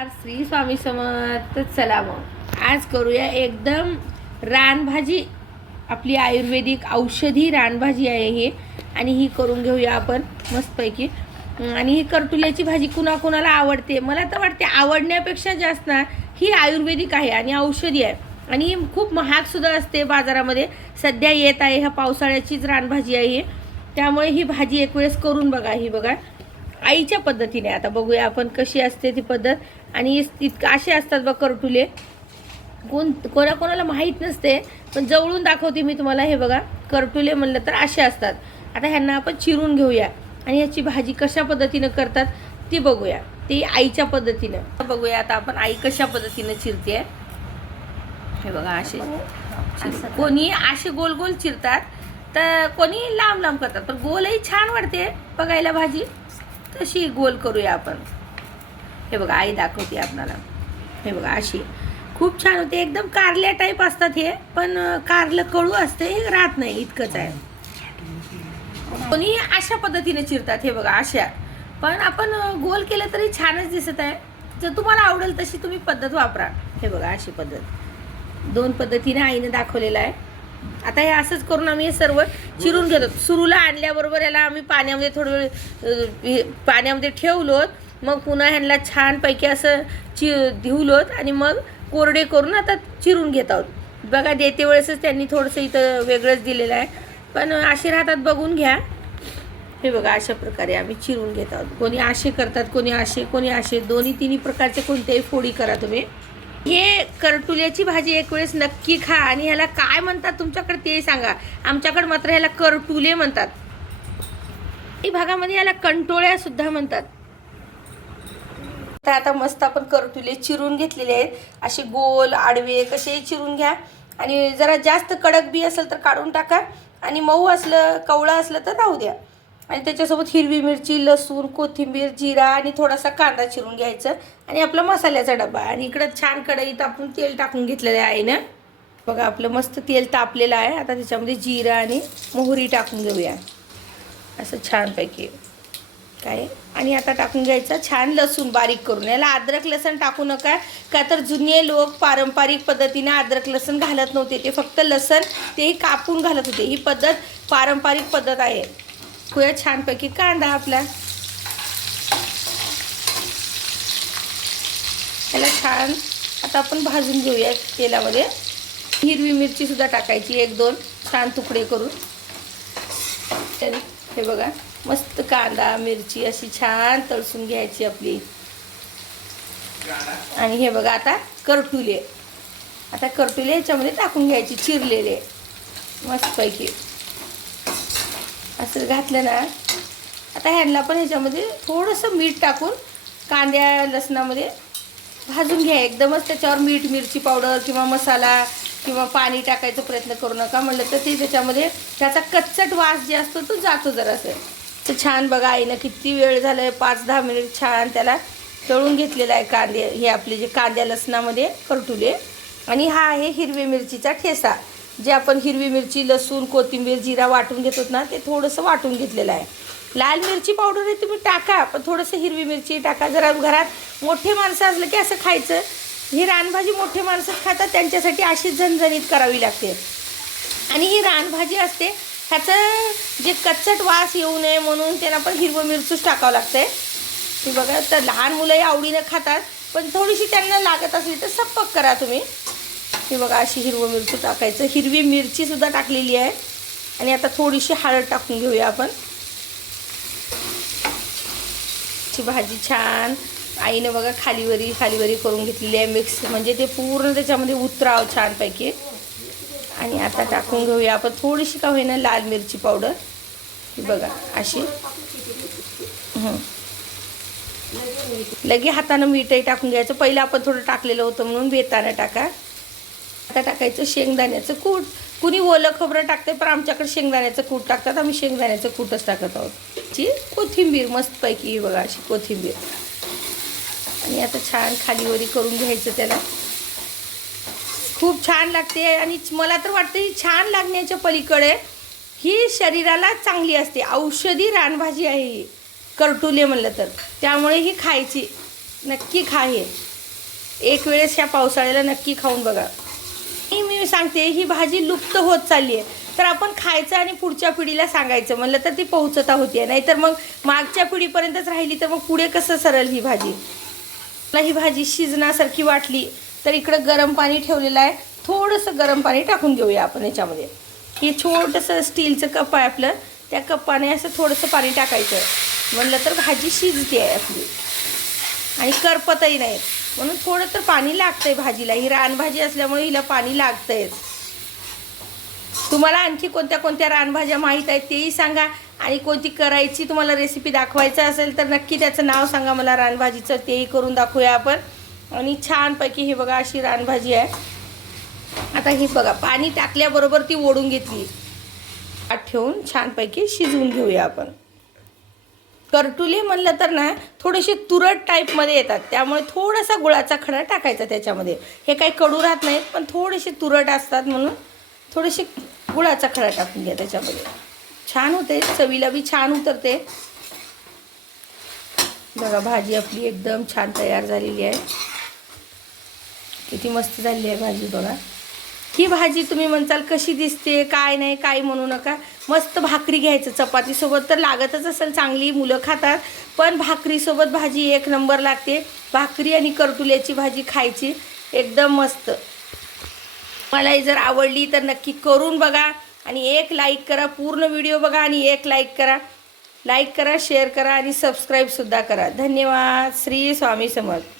नमस्कार, श्री स्वामी समर्थ. चला मग आज करूया एकदम रानभाजी. आपली आयुर्वेदिक औषधी रानभाजी आहे ही, आणि ही करून घेऊया आपण मस्तपैकी. आणि ही करटुल्याची भाजी कुणाकुणाला आवडते. मला तर वाटते आवडण्यापेक्षा जास्त ना ही आयुर्वेदिक आहे आणि औषधी आहे, आणि ही खूप महागसुद्धा असते बाजारामध्ये. सध्या येत आहे, ह्या पावसाळ्याचीच रानभाजी आहे ही. त्यामुळे ही भाजी एक वेळेस करून बघा. ही बघा आईच्या पद्धतीने. आता बघूया आपण कशी असते ती पद्धत. आणि असे असतात बघ करटुले, कोणाकोणाला माहीत नसते, पण जवळून दाखवते मी तुम्हाला. हे बघा करटुले म्हणलं तर असे असतात. आता ह्यांना आपण चिरून घेऊया आणि ह्याची भाजी कशा पद्धतीनं करतात ती बघूया, ती आईच्या पद्धतीनं बघूया. आता आपण आई कशा पद्धतीनं चिरते. हे बघा असे कोणी असे गोल गोल चिरतात, तर कोणी लांब लांब करतात, पण गोलही छान वाटते बघायला भाजी. तशी गोल करूया आपण. हे बघा आई दाखवते आपल्याला. हे बघा अशी खूप छान होते, एकदम कारल्या टाईप असतात हे, पण कारलं कडू असते, हे राहत नाही, इतकंच आहे. कोणी अशा पद्धतीने चिरतात. हे बघा अशा, पण आपण गोल केलं तरी छानच दिसत आहे. जर तुम्हाला आवडेल तशी तुम्ही पद्धत वापरा. हे बघा अशी पद्धत दोन पद्धतीने आईने दाखवलेलं आहे. आता हे असंच करून आम्ही हे सर्व चिरून घेतो. सुरूला आणल्याबरोबर याला आम्ही पाण्यामध्ये थोडं वेळ पाण्यामध्ये ठेवलोत, मग पुन्हा ह्यांना छानपैकी असं धुवलोत आणि मग कोरडे करून आता चिरून घेत आहोत. बघा देते वेळेसच त्यांनी थोडंसं इथं वेगळंच दिलेलं आहे, पण असे राहतात, बघून घ्या. हे बघा अशा प्रकारे आम्ही चिरून घेत आहोत. कोणी असे करतात, कोणी असे, दोन्ही तिन्ही प्रकारचे कोणत्याही फोडी करा तुम्ही. हे करटुल्याची भाजी एक वेळेस नक्की खा. आणि ह्याला काय म्हणतात तुमच्याकडे ते सांगा. आमच्याकडे मात्र ह्याला करटुले म्हणतात. काही भागामध्ये याला कंटोळ्या सुद्धा म्हणतात. तर आता मस्त आपण करटुले चिरून घेतलेले आहेत. असे गोल आडवे कसेही चिरून घ्या. आणि जरा जास्त कडक बी असेल तर काढून टाका, आणि मऊ असलं कवळं असलं तर राहू द्या. आणि त्याच्यासोबत हिरवी मिरची, लसूण, कोथिंबीर, जिरा आणि थोडासा कांदा चिरून घ्यायचं, आणि आपला मसाल्याचा डबा. आणि इकडं छान कढईत आपण तेल टाकून घेतलेलं आहे ना. बघा आपलं मस्त तेल तापलेलं आहे. आता त्याच्यामध्ये जिरा आणि मोहरी टाकून घेऊया असं छानपैकी काय. आणि आता टाकून घ्यायचं छान लसूण बारीक करून. याला अद्रक लसण टाकू नका, का तर जुने लोक पारंपरिक पद्धतीने अद्रक लसण घालत नव्हते. ते फक्त लसण तेही कापून घालत होते. ही पद्धत पारंपरिक पद्धत आहे. खूप छानपैकी कांदा आपला, याला छान आता आपण भाजून घेऊया तेलामध्ये. हिरवी मिरची सुद्धा टाकायची, एक दोन छान तुकडे करून. हे बघा मस्त कांदा मिरची अशी छान तळसून घ्यायची आपली. आणि हे बघा आता करटुले ह्याच्यामध्ये टाकून घ्यायची, चिरलेले मस्तपैकी असं घातलं ना. आता ह्यांना पण ह्याच्यामध्ये थोडंसं मीठ टाकून कांद्या लसणामध्ये भाजून घ्या एकदमच. त्याच्यावर मीठ मिरची पावडर किंवा मसाला किंवा पाणी टाकायचा प्रयत्न करू नका. म्हटलं तर ते त्याच्यामध्ये त्याचा कच्चट वास जे असतो तो जातो जरासं. तर छान बघा आईनं किती वेळ झाला आहे, 5-10 मिनिट छान त्याला तळून घेतलेला आहे कांदे. हे आपले जे कांद्या लसणामध्ये करटुले. आणि हा आहे हिरवी मिरचीचा ठेसा. जे आपण हिरवी मिरची, लसूण, कोथिंबीर, जिरा वाटून घेतो ना, ते थोडंसं वाटून घेतलेलं आहे. लाल मिरची पावडर तुम्ही टाका, पण थोडंसं हिरवी मिरची टाका. जरा घरात मोठे माणसं असलं की असं खायचं. ही रानभाजी मोठे माणसं खातात, त्यांच्यासाठी अशीच झणझणीत करावी लागते. आणि ही रानभाजी असते, ह्याचं जे कच्चट वास येऊ नये म्हणून त्यांना पण हिरवं मिरचूच टाकावं लागतंय. ती बघा, तर लहान मुलंही आवडीनं खातात, पण थोडीशी त्यांना लागत असली तर सप्पक करा तुम्ही. ही बघा अशी हिरवं मिरची टाकायचं. हिरवी मिरचीसुद्धा टाकलेली आहे. आणि आता थोडीशी हळद टाकून घेऊया आपण. ची भाजी छान आईनं बघा खालीवरी करून घेतलेली आहे मिक्स, म्हणजे ते पूर्ण त्याच्यामध्ये उतरावं छानपैकी. आणि आता टाकून घेऊया आपण थोडीशी का होईना लाल मिरची पावडर. ही बघा अशी लगे हातानं मीठही टाकून घ्यायचं. पहिलं आपण थोडं टाकलेलं होतं म्हणून बेतानं टाका. आता टाकायचं शेंगदाण्याचं कूट. कुणी ओलं खोबरं टाकते, पण आमच्याकडे शेंगदाण्याचं कूट टाकतात. आम्ही शेंगदाण्याचं कूटच टाकत आहोत. ची कोथिंबीर मस्तपैकी बघा अशी कोथिंबीर. आणि आता छान खालीवरी करून घ्यायचं त्याला. खूप छान लागते. आणि मला तर वाटतं ही छान लागण्याच्या पलीकडे ही शरीराला चांगली असते. औषधी रानभाजी आहे ही करटुले म्हणलं तर. त्यामुळे ही खायची, नक्की खा हे. एक वेळेस ह्या पावसाळ्याला नक्की खाऊन बघा. मी सांगते ही भाजी लुप्त होत चालली आहे, तर आपण खायचं आणि पुढच्या पिढीला सांगायचं म्हणलं तर ती पोहोचता होती. नाहीतर मग मागच्या पिढीपर्यंतच राहिली तर मग पुढे कसं सरल ही भाजी. मला ही भाजी शिजण्यासारखी वाटली तर इकडं गरम पाणी ठेवलेलं आहे, थोडंसं गरम पाणी टाकून घेऊया आपण याच्यामध्ये. हे छोटंसं स्टीलचं कप आहे आपलं, त्या कपाने असं थोडंसं पाणी टाकायचं म्हणलं तर भाजी शिजते आहे आपली आणि करपतही नाही. म्हणून थोडं तर पाणी लागतंय भाजीला, ही रानभाजी असल्यामुळे हिला पाणी लागतंयच. तुम्हाला आणखी कोणत्या कोणत्या रानभाज्या माहीत आहेत तेही सांगा, आणि कोणती करायची तुम्हाला रेसिपी दाखवायचं असेल तर नक्की त्याचं नाव सांगा मला रानभाजीचं, तेही करून दाखवूया आपण. आणि छानपैकी हे बघा अशी रानभाजी आहे. आता ही बघा पाणी टाकल्याबरोबर ती ओढून घेतली, आत ठेवून छानपैकी शिजवून घेऊया आपण. करटुले म्हणलं तर ना थोडेसे तुरट टाईपमध्ये येतात, त्यामुळे थोडासा गुळाचा खडा टाकायचा त्याच्यामध्ये. हे काही कडू राहत नाहीत पण थोडेसे तुरट असतात म्हणून थोडेसे गुळाचा खडा टाकून घ्या त्याच्यामध्ये. छान होते, चवीला बी छान उतरते. बघा भाजी आपली एकदम छान तयार झालेली आहे. किती मस्त झालेली आहे भाजी बघा. ही भाजी तुम्ही म्हणताल कशी दिसते काय नाही काही म्हणू नका. मस्त भाकरी घ्यायचं, चपातीसोबत तर लागतच असेल चांगली, मुलं खातात, पण भाकरीसोबत भाजी एक नंबर लागते. भाकरी आणि करटुल्याची भाजी खायची एकदम मस्त. मलाही जर आवडली तर नक्की करून बघा आणि एक लाईक करा. पूर्ण व्हिडिओ बघा आणि एक लाईक करा. लाईक करा, शेअर करा आणि सबस्क्राईबसुद्धा करा. धन्यवाद. श्री स्वामी समर्थ.